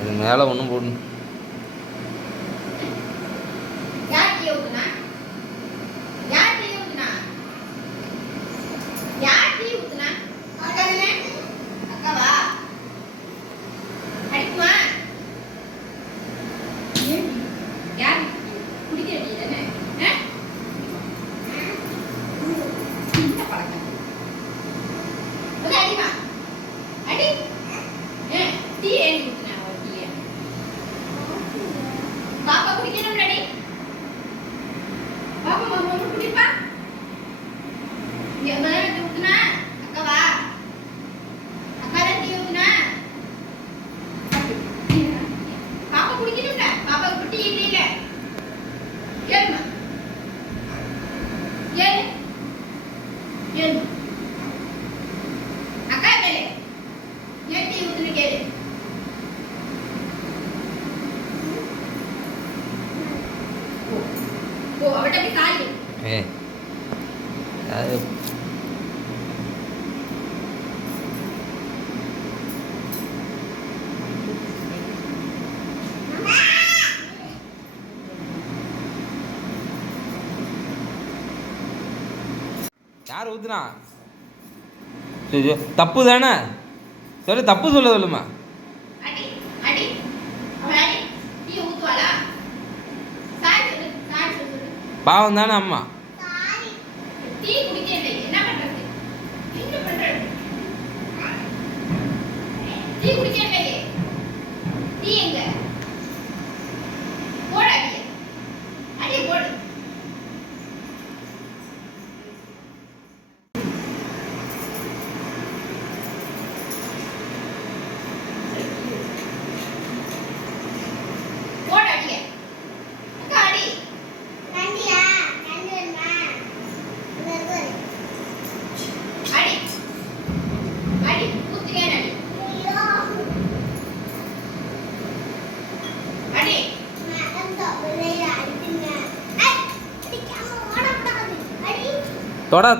அது மேலே ஒன்றும் போடணும். யார் ஊத்துனா? சரி தப்பு தானே சொல்லு, தப்பு சொல்ல சொல்லுமா. பாவம் தானே அம்மா.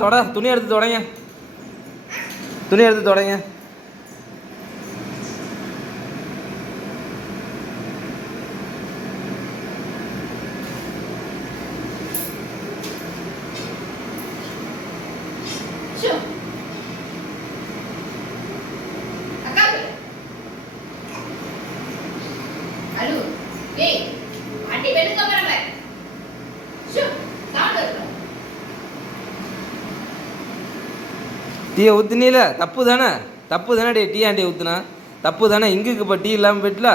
தொட துணி எடுத்து தொடங்க, துணி எடுத்து தொடங்க. டீயை ஊற்றுனீல தப்பு தானே, தப்பு தானே டே. டீ ஆண்டி ஊற்றுனா தப்பு தானே. இங்குக்கு இப்போ டீ இல்லாமல் போயிட்டுல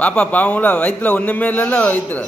பாப்பா பாவம்ல, வயிற்றுல ஒன்றுமே இல்லைல்ல வயிற்றுல.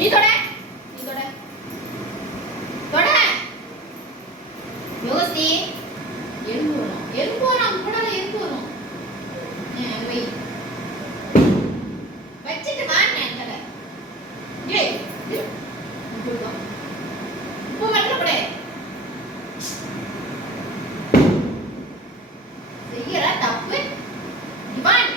நீ தொட, நீ தொட, தொட. யோசி, எறும்பு வரும், எறும்பு வரும், கூடால எறும்பு வரும். வை, வச்சிட்டு வாங்க தலை. ஏய், உப்பு மட்டும் கூட செய்யற தப்பு. இவான்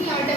நீ அவட்ட